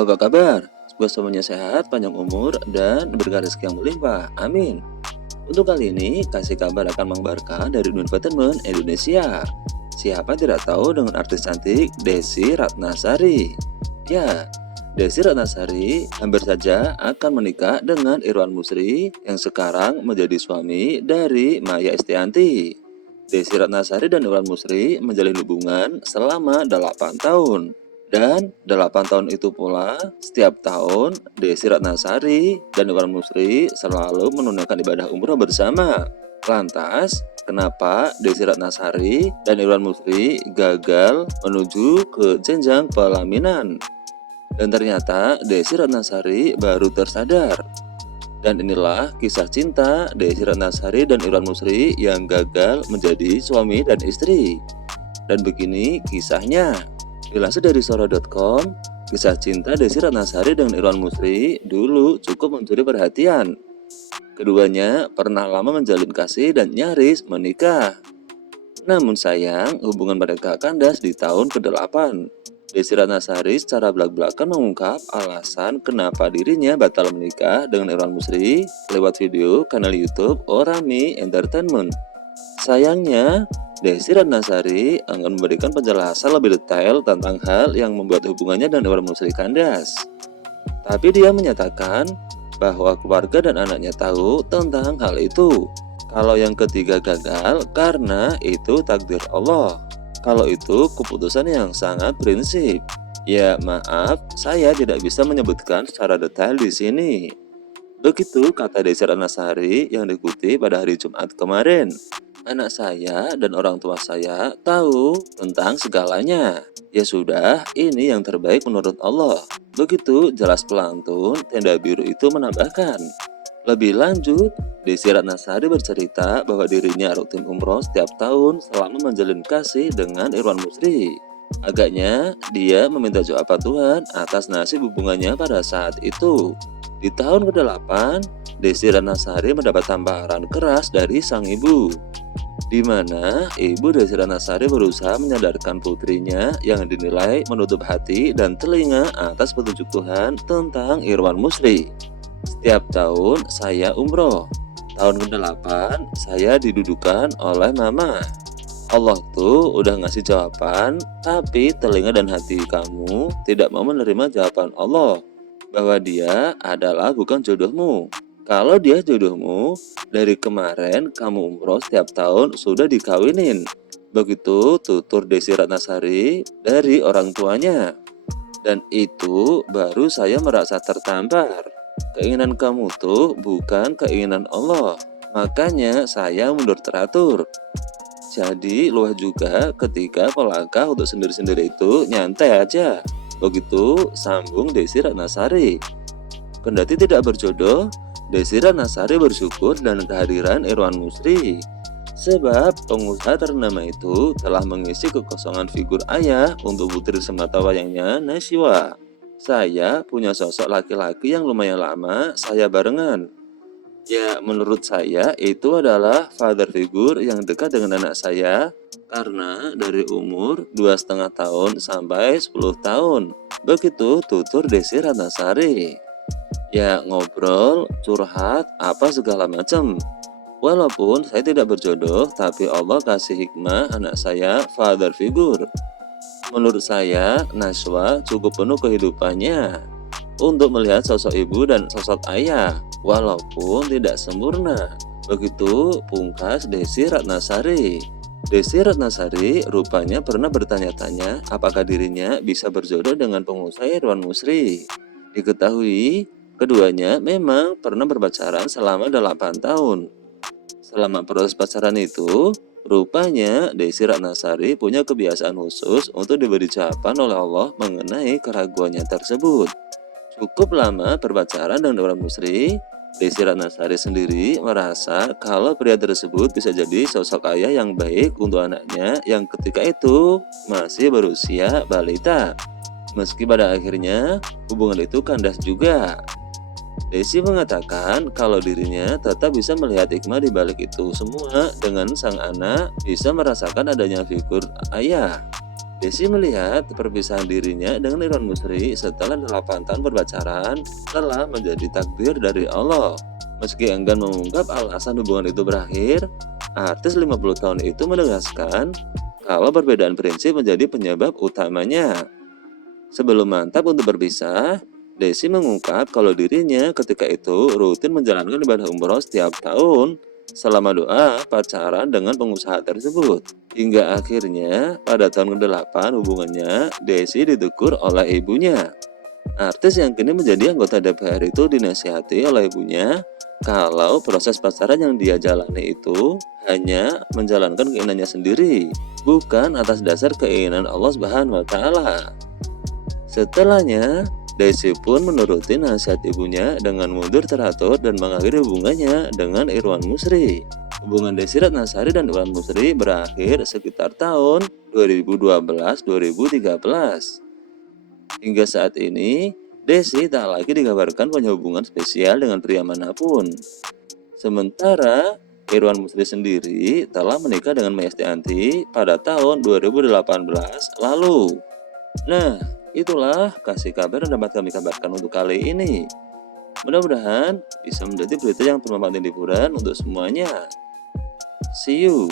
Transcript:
Halo, apa kabar? Semoga semuanya sehat, panjang umur, dan berkah rezeki yang melimpah. Amin. Untuk kali ini, kasih kabar akan Mang Barka dari dunia entertainment Indonesia. Siapa tidak tahu dengan artis cantik Desy Ratnasari? Ya, Desy Ratnasari hampir saja akan menikah dengan Irwan Musri yang sekarang menjadi suami dari Maya Estianty. Desy Ratnasari dan Irwan Musri menjalin hubungan selama 8 tahun. Dan 8 tahun itu pula, setiap tahun Desy Ratnasari dan Irwan Musri selalu menunaikan ibadah umroh bersama. Lantas, kenapa Desy Ratnasari dan Irwan Musri gagal menuju ke jenjang pelaminan? Dan ternyata Desy Ratnasari baru tersadar. Dan inilah kisah cinta Desy Ratnasari dan Irwan Musri yang gagal menjadi suami dan istri. Dan begini kisahnya. Dilansir dari sora.com, kisah cinta Desy Ratnasari dengan Irwan Musri dulu cukup mencuri perhatian. Keduanya pernah lama menjalin kasih dan nyaris menikah. Namun sayang, hubungan mereka kandas di tahun ke-8. Desy Ratnasari secara belak-belakan mengungkap alasan kenapa dirinya batal menikah dengan Irwan Musri lewat video kanal YouTube Orami Entertainment. Sayangnya, Desy Ratnasari akan memberikan penjelasan lebih detail tentang hal yang membuat hubungannya dengan Irwan Musri kandas. Tapi dia menyatakan bahwa keluarga dan anaknya tahu tentang hal itu. Kalau yang ketiga gagal karena itu takdir Allah. Kalau itu keputusan yang sangat prinsip. Ya maaf, saya tidak bisa menyebutkan secara detail di sini. Begitu kata Desy Ratnasari yang dikutip pada hari Jumat kemarin. Anak saya dan orang tua saya tahu tentang segalanya. Ya sudah, ini yang terbaik menurut Allah. Begitu jelas pelantun, tenda biru itu menambahkan. Lebih lanjut, Desy Ratnasari bercerita bahwa dirinya rutin umroh setiap tahun selama menjalin kasih dengan Irwan Musri. Agaknya, dia meminta doa Tuhan atas nasib hubungannya pada saat itu. Di tahun ke-8, Desy Ratnasari mendapat tamparan keras dari sang ibu, di mana ibu Desy Ratnasari berusaha menyadarkan putrinya yang dinilai menutup hati dan telinga atas petunjuk Tuhan tentang Irwan Musri. Setiap tahun saya umroh. Tahun ke-8 saya didudukan oleh mama. Allah tuh udah ngasih jawaban, tapi telinga dan hati kamu tidak mau menerima jawaban Allah bahwa dia adalah bukan jodohmu. Kalau dia jodohmu, dari kemarin kamu umroh setiap tahun sudah dikawinin. Begitu tutur Desy Ratnasari dari orang tuanya. Dan itu baru saya merasa tertampar. Keinginan kamu tuh bukan keinginan Allah. Makanya saya mundur teratur. Jadi luah juga ketika melangkah untuk sendiri-sendiri itu nyantai aja. Begitu sambung Desy Ratnasari. Kendati tidak berjodoh, Desy Ratnasari bersyukur dan kehadiran Irwan Musri. Sebab pengusaha ternama itu telah mengisi kekosongan figur ayah untuk putri sematawayangnya Nasywa. Saya punya sosok laki-laki yang lumayan lama saya barengan. Ya menurut saya itu adalah father figure yang dekat dengan anak saya. Karena dari umur 2,5 tahun sampai 10 tahun. Begitu tutur Desy Ratnasari. Ya ngobrol, curhat, apa segala macam. Walaupun saya tidak berjodoh, tapi Allah kasih hikmah anak saya father figure. Menurut saya, Nasywa cukup penuh kehidupannya untuk melihat sosok ibu dan sosok ayah, walaupun tidak sempurna. Begitu pungkas Desy Ratnasari. Desy Ratnasari rupanya pernah bertanya-tanya apakah dirinya bisa berjodoh dengan pengusaha Irwan Musri. Diketahui, keduanya memang pernah berpacaran selama 8 tahun. Selama proses pacaran itu, rupanya Desy Ratnasari punya kebiasaan khusus untuk diberi jawaban oleh Allah mengenai keraguannya tersebut. Cukup lama berpacaran dengan Irwan Musri, Desy Ratnasari sendiri merasa kalau pria tersebut bisa jadi sosok ayah yang baik untuk anaknya yang ketika itu masih berusia balita. Meski pada akhirnya hubungan itu kandas juga. Desy mengatakan kalau dirinya tetap bisa melihat hikmah di balik itu semua dengan sang anak bisa merasakan adanya figur ayah. Desi melihat perpisahan dirinya dengan Irwan Musri setelah 8 tahun berpacaran telah menjadi takdir dari Allah. Meski enggan mengungkap alasan hubungan itu berakhir, artis 50 tahun itu menegaskan kalau perbedaan prinsip menjadi penyebab utamanya. Sebelum mantap untuk berpisah, Desi mengungkap kalau dirinya ketika itu rutin menjalankan ibadah umroh setiap tahun selama doa pacaran dengan pengusaha tersebut. Hingga akhirnya pada tahun ke-8 hubungannya Desi ditegur oleh ibunya. Artis yang kini menjadi anggota DPR itu dinasihati oleh ibunya kalau proses pacaran yang dia jalani itu hanya menjalankan keinginannya sendiri, bukan atas dasar keinginan Allah Subhanahu wa taala. Setelahnya, Desi pun menuruti nasihat ibunya dengan mundur teratur dan mengakhiri hubungannya dengan Irwan Musri. Hubungan Desi Ratnasari dan Irwan Musri berakhir sekitar tahun 2012-2013. Hingga saat ini, Desi tak lagi dikabarkan punya hubungan spesial dengan pria manapun. Sementara Irwan Musri sendiri telah menikah dengan Maya Estianty pada tahun 2018 lalu. Nah, itulah kasih kabar yang dapat kami kabarkan untuk kali ini. Mudah-mudahan bisa menjadi berita yang bermanfaat dan hiburan untuk semuanya. See you.